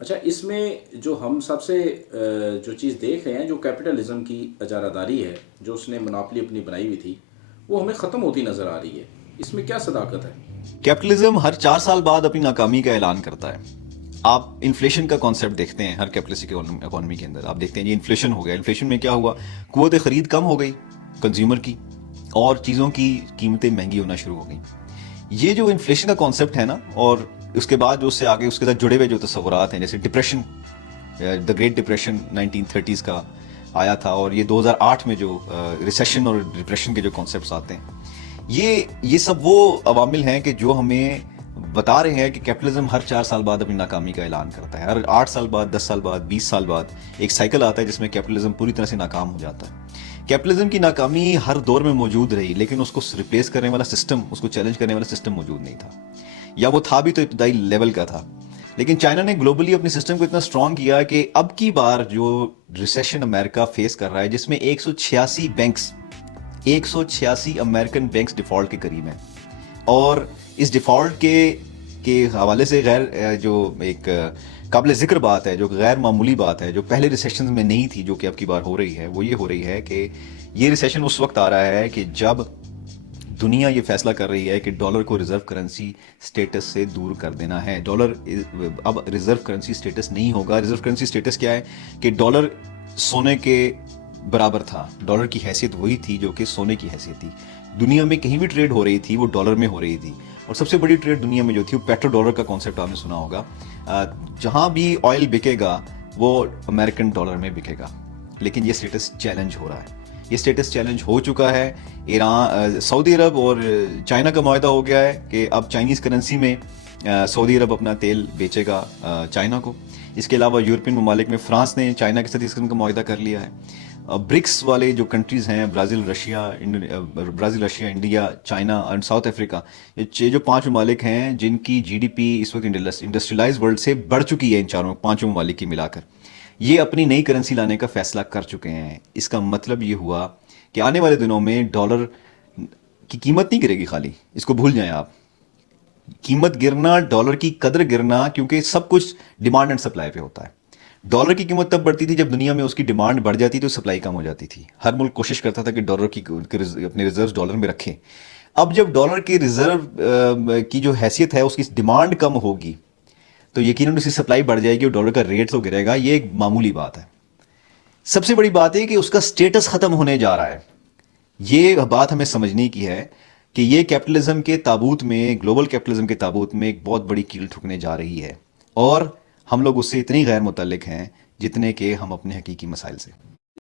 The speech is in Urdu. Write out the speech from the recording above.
اچھا، اس میں جو ہم سب سے جو چیز دیکھ رہے ہیں، جو کیپٹلزم کی اجارہ داری ہے، جو اس نے مناپلی اپنی بنائی ہوئی تھی، وہ ہمیں ختم ہوتی نظر آ رہی ہے. اس میں کیا صداقت ہے؟ کیپٹلزم ہر 4 سال بعد اپنی ناکامی کا اعلان کرتا ہے. آپ انفلیشن کا کانسیپٹ دیکھتے ہیں ہر کیپٹلسٹک اکانومی کے اندر. آپ دیکھتے ہیں یہ انفلیشن ہو گیا. انفلیشن میں کیا ہوا؟ قوت خرید کم ہو گئی کنزیومر کی، اور چیزوں کی قیمتیں مہنگی ہونا شروع ہو گئیں. یہ جو انفلیشن کا کانسیپٹ ہے نا، اور اس کے بعد جو اس سے آگے اس کے ساتھ جڑے ہوئے جو تصورات ہیں، جیسے depression, the great depression 1930s کا آیا تھا، اور یہ 2008 میں جو ریسیشن اور ڈپریشن کے جو کانسیپٹس آتے ہیں، یہ سب وہ عوامل ہیں کہ جو ہمیں بتا رہے ہیں کہ کیپٹلزم ہر 4 سال بعد اپنی ناکامی کا اعلان کرتا ہے. ہر 8 سال بعد، 10 سال بعد، 20 سال بعد ایک سائیکل آتا ہے جس میں کیپٹلزم پوری طرح سے ناکام ہو جاتا ہے. کیپٹلزم کی ناکامی ہر دور میں موجود رہی، لیکن اس کو ریپلیس کرنے والا سسٹم، اس کو چیلنج کرنے والا سسٹم موجود نہیں تھا، یا وہ تھا بھی تو ابتدائی لیول کا تھا. لیکن چائنا نے گلوبلی اپنے سسٹم کو اتنا سٹرونگ کیا کہ اب کی بار جو ریسیشن امریکہ فیس کر رہا ہے، جس میں 186 بینکس، 186 امریکن بینکس ڈیفالٹ کے قریب ہیں، اور اس ڈیفالٹ کے حوالے سے غیر جو ایک قابل ذکر بات ہے، جو غیر معمولی بات ہے، جو پہلے ریسیشن میں نہیں تھی، جو کہ اب کی بار ہو رہی ہے، وہ یہ ہو رہی ہے کہ یہ ریسیشن اس وقت آ رہا ہے کہ جب دنیا یہ فیصلہ کر رہی ہے کہ ڈالر کو ریزرو کرنسی سٹیٹس سے دور کر دینا ہے. ڈالر اب ریزرو کرنسی سٹیٹس نہیں ہوگا. ریزرو کرنسی سٹیٹس کیا ہے؟ کہ ڈالر سونے کے برابر تھا. ڈالر کی حیثیت وہی تھی جو کہ سونے کی حیثیت تھی. دنیا میں کہیں بھی ٹریڈ ہو رہی تھی وہ ڈالر میں ہو رہی تھی، اور سب سے بڑی ٹریڈ دنیا میں جو تھی وہ پیٹرو ڈالر کا کانسیپٹ آپ نے سنا ہوگا. جہاں بھی آئل بکے گا وہ امریکن ڈالر میں بکے گا. لیکن یہ سٹیٹس چیلنج ہو رہا ہے. یہ سٹیٹس چیلنج ہو چکا ہے. ایران، سعودی عرب اور چائنا کا معاہدہ ہو گیا ہے کہ اب چائنیز کرنسی میں سعودی عرب اپنا تیل بیچے گا چائنا کو. اس کے علاوہ یورپین ممالک میں فرانس نے چائنا کے ساتھ اس قسم کا معاہدہ کر لیا ہے. برکس والے جو کنٹریز ہیں، برازیل، رشیا، انڈیا، چائنا اور ساؤتھ افریقہ، یہ جو 5 ممالک ہیں جن کی جی ڈی پی اس وقت انڈسٹریلائز ورلڈ سے بڑھ چکی ہے، ان 5 ممالک کی ملا کر یہ اپنی نئی کرنسی لانے کا فیصلہ کر چکے ہیں. اس کا مطلب یہ ہوا کہ آنے والے دنوں میں ڈالر کی قیمت نہیں گرے گی. خالی اس کو بھول جائیں آپ. قیمت گرنا، ڈالر کی قدر گرنا، کیونکہ سب کچھ ڈیمانڈ اینڈ سپلائی پہ ہوتا ہے. ڈالر کی قیمت تب بڑھتی تھی جب دنیا میں اس کی ڈیمانڈ بڑھ جاتی تو سپلائی کم ہو جاتی تھی. ہر ملک کوشش کرتا تھا کہ ڈالر کی اپنے ریزرو ڈالر میں رکھیں. اب جب ڈالر کی ریزرو کی جو حیثیت ہے، اس کی ڈیمانڈ کم ہوگی تو یقیناً اس کی سپلائی بڑھ جائے گی اور ڈالر کا ریٹ تو گرے گا. یہ ایک معمولی بات ہے. سب سے بڑی بات ہے کہ اس کا سٹیٹس ختم ہونے جا رہا ہے. یہ بات ہمیں سمجھنے کی ہے کہ یہ کیپٹلزم کے تابوت میں، گلوبل کیپٹلزم کے تابوت میں ایک بہت بڑی کیل ٹھکنے جا رہی ہے، اور ہم لوگ اس سے اتنی غیر متعلق ہیں جتنے کہ ہم اپنے حقیقی مسائل سے.